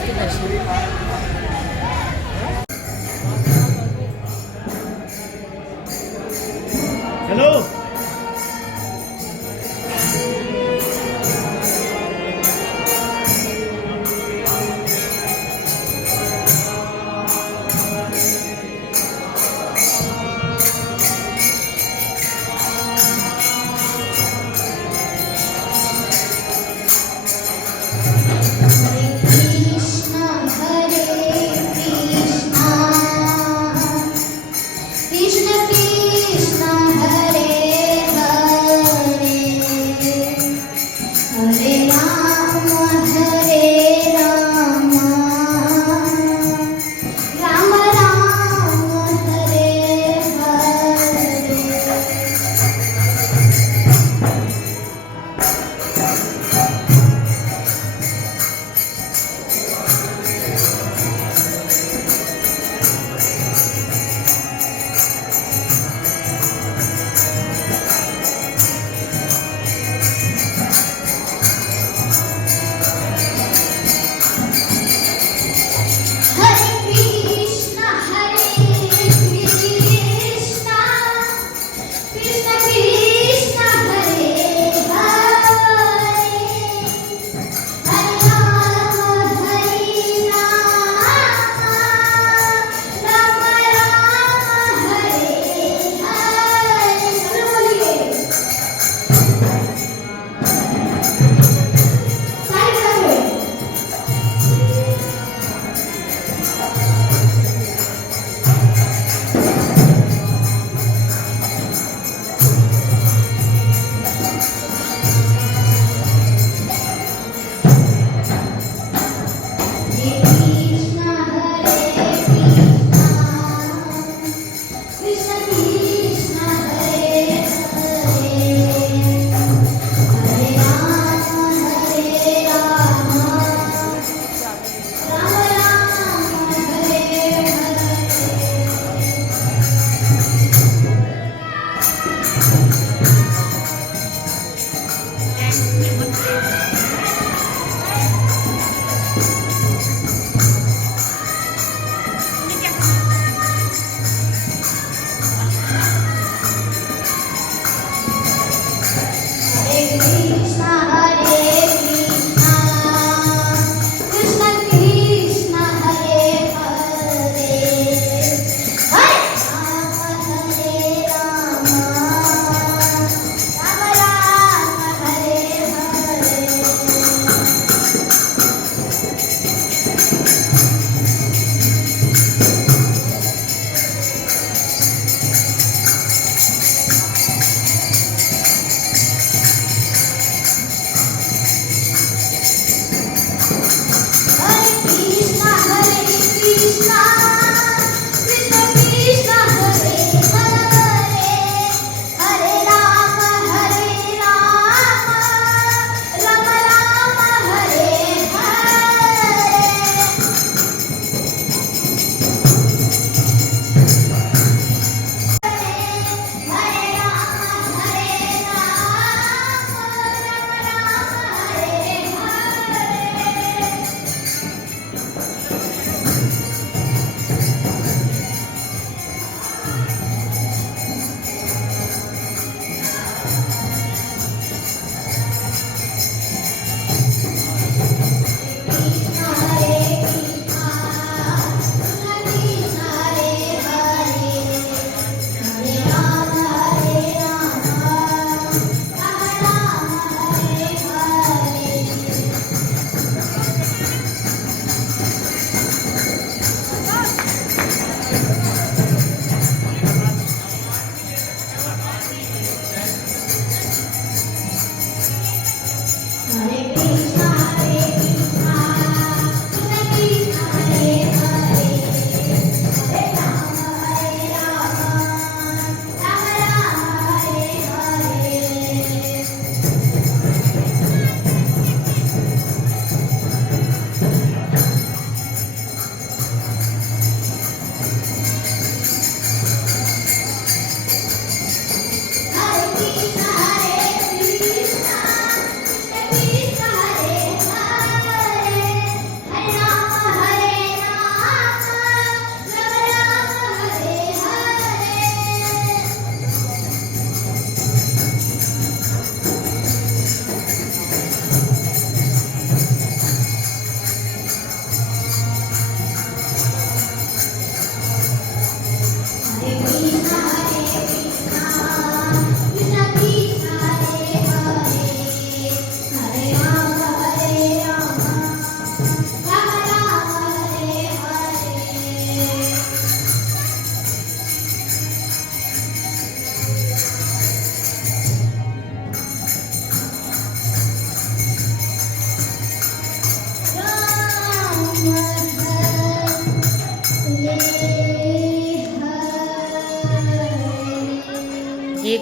नक्की दर्शन. Hello. Krishna Hare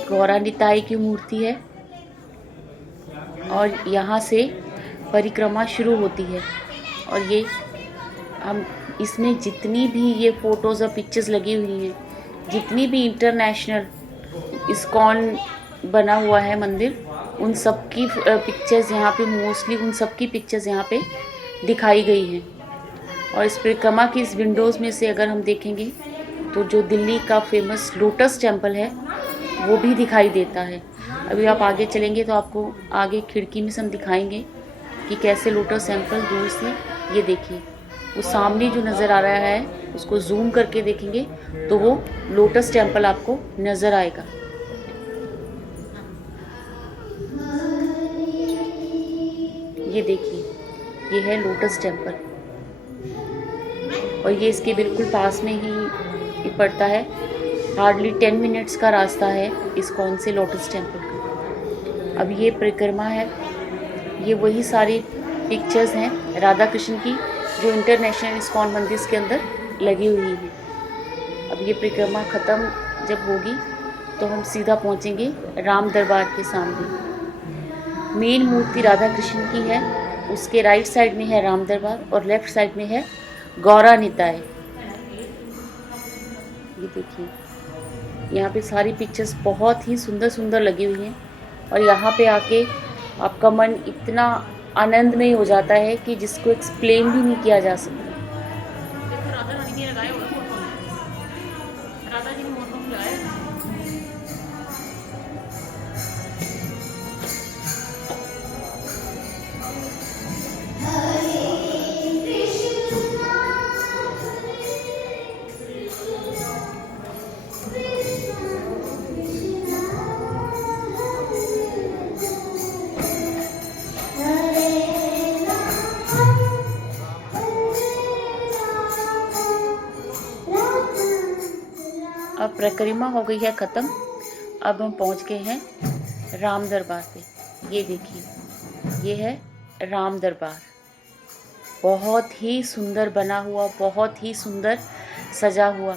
Gaura Nitai की मूर्ति है और यहाँ से परिक्रमा शुरू होती है। और ये हम इसमें जितनी भी ये फ़ोटोज़ और पिक्चर्स लगी हुई हैं, जितनी भी इंटरनेशनल इस्कॉन बना हुआ है मंदिर, उन सब की पिक्चर्स यहाँ पे मोस्टली उन सब की पिक्चर्स यहाँ पे दिखाई गई हैं। और इस परिक्रमा की इस विंडोज़ में से अगर हम देखेंगे तो जो दिल्ली का फेमस लोटस टेम्पल है वो भी दिखाई देता है। अभी आप आगे चलेंगे तो आपको आगे खिड़की में से हम दिखाएंगे कि कैसे लोटस टेम्पल दूर से, ये देखिए वो सामने जो नज़र आ रहा है उसको जूम करके देखेंगे तो वो लोटस टेम्पल आपको नज़र आएगा। ये देखिए ये है लोटस टेम्पल और ये इसके बिल्कुल पास में ही पड़ता है। हार्डली 10 मिनट्स का रास्ता है इस्कॉन से लोटस टेम्पल का। अब ये परिक्रमा है, ये वही सारी पिक्चर्स हैं राधा कृष्ण की जो इंटरनेशनल इस्कॉन मंदिर के अंदर लगी हुई हैं। अब ये परिक्रमा ख़त्म जब होगी तो हम सीधा पहुंचेंगे राम दरबार के सामने। मेन मूर्ति राधा कृष्ण की है, उसके राइट साइड में है राम दरबार और लेफ्ट साइड में है गौरा निताई। ये देखिए यहाँ पे सारी पिक्चर्स बहुत ही सुंदर सुंदर लगी हुई हैं और यहाँ पे आके आपका मन इतना आनंदमय हो जाता है कि जिसको एक्सप्लेन भी नहीं किया जा सकता। अब परिक्रमा हो गई है ख़त्म। अब हम पहुंच गए हैं राम दरबार पे। ये देखिए ये है राम दरबार, बहुत ही सुंदर बना हुआ, बहुत ही सुंदर सजा हुआ।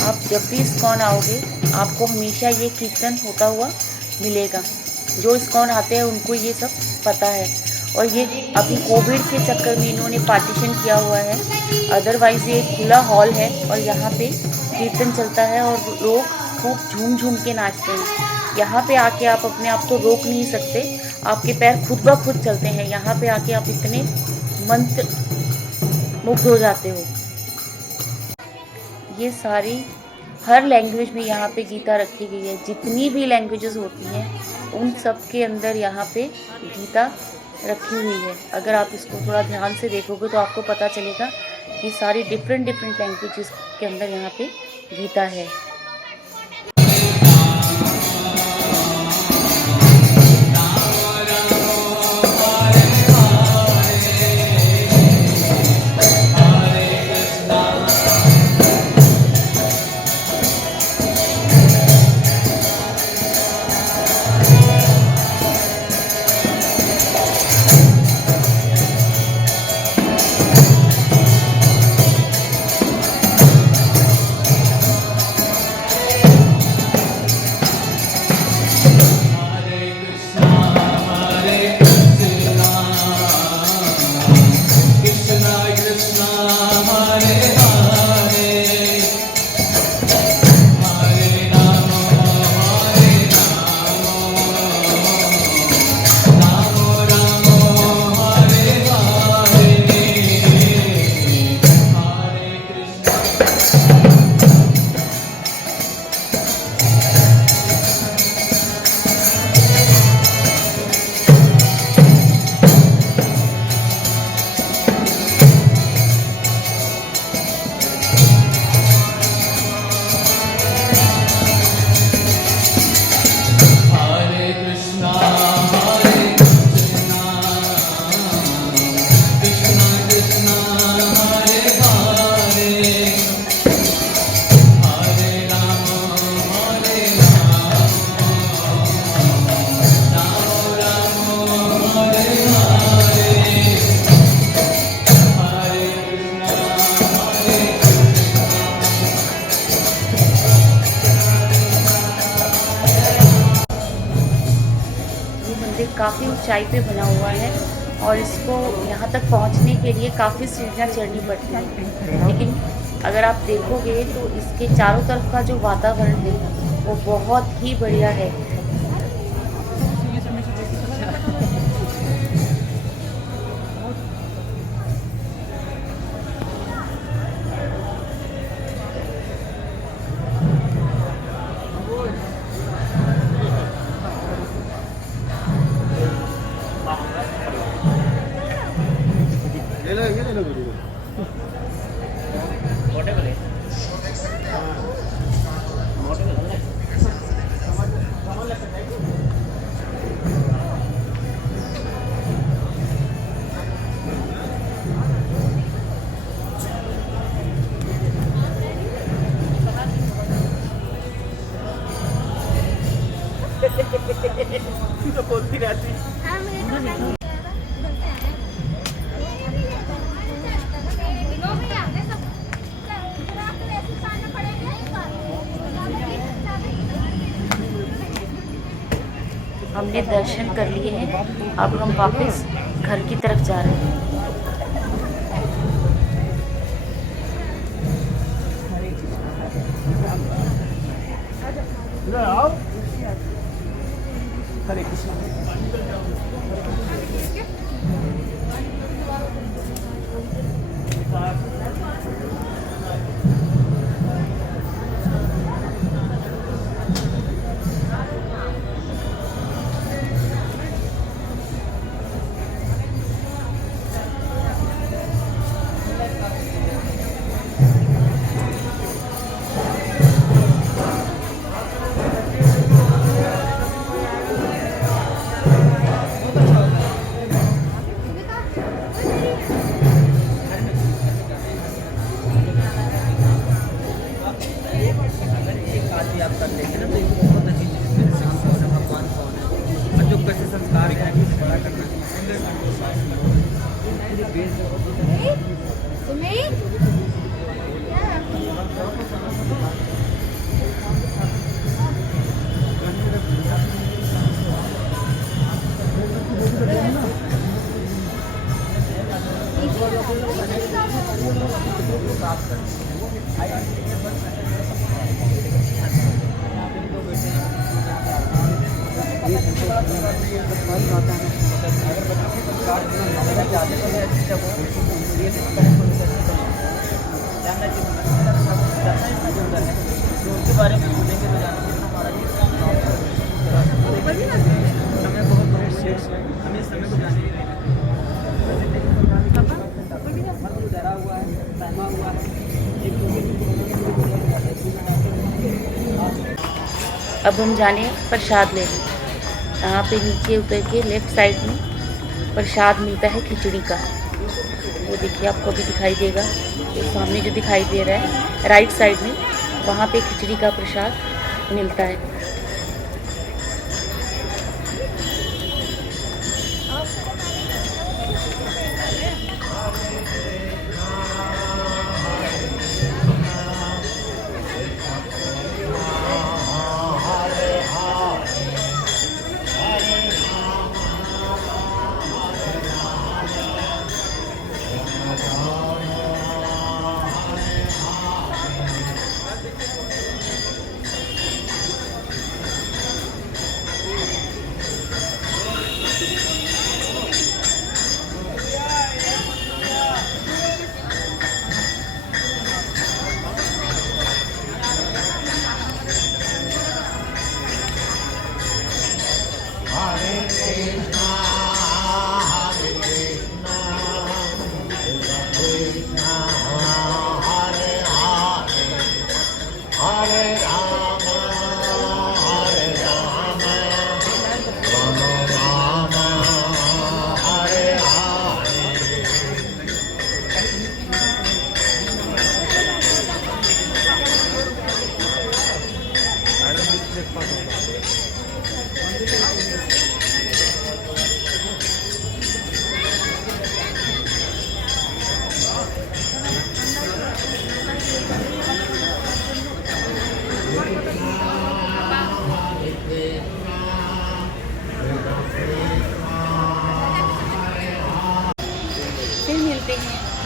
आप जब भी इस्कॉन आओगे आपको हमेशा ये कीर्तन होता हुआ मिलेगा। जो इस्कॉन आते हैं उनको ये सब पता है। और ये अभी कोविड के चक्कर में इन्होंने पार्टीशन किया हुआ है, अदरवाइज़ ये खुला हॉल है और यहाँ पे कीर्तन चलता है और लोग खूब झूम झूम के नाचते हैं। यहाँ पे आके आप अपने आप तो रोक नहीं सकते, आपके पैर खुद ब खुद चलते हैं। यहाँ पे आके आप इतने मंत्र मुग्ध हो जाते हो। ये सारी हर लैंग्वेज में यहाँ पे गीता रखी गई है। जितनी भी लैंग्वेजेस होती हैं उन सब के अंदर यहाँ पे गीता रखी हुई है। अगर आप इसको थोड़ा ध्यान से देखोगे तो आपको पता चलेगा कि सारी डिफरेंट लैंग्वेजेस के अंदर यहाँ पे गीता है। काफ़ी ऊंचाई पे बना हुआ है और इसको यहाँ तक पहुँचने के लिए काफ़ी सीढ़ियाँ चढ़नी पड़ती हैं। लेकिन अगर आप देखोगे तो इसके चारों तरफ का जो वातावरण है वो बहुत ही बढ़िया है। तो बोलती रहती। हमने दर्शन कर लिए हैं, अब हम वापस घर की तरफ जा रहे हैं। हरे कृष्ण। याद कर लेंगे ना तो ये बहुत अच्छी चीज़ मेरे से कौन है भगवान कौन है और जो कैसे संस्कार है बड़ा करना उनके बारे में बोलेंगे तो जानेंगे हमारा समय बहुत बड़े शेष है हमें समय को जाने ही डरा हुआ है सहमा हुआ है। अब हम जाने प्रसाद लेने। यहाँ पे नीचे उतर के लेफ्ट साइड में प्रसाद मिलता है खिचड़ी का। वो देखिए आपको भी दिखाई देगा, तो सामने जो दिखाई दे रहा है राइट साइड में, वहाँ पे खिचड़ी का प्रसाद मिलता है।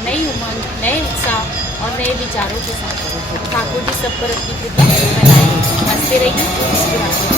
नई उमंग, नए उत्साह और नए विचारों के साथ ठाकुर जी सब पर अपनी कृपा बनाए। हंसते रहिए, मुस्कुराते रहिए।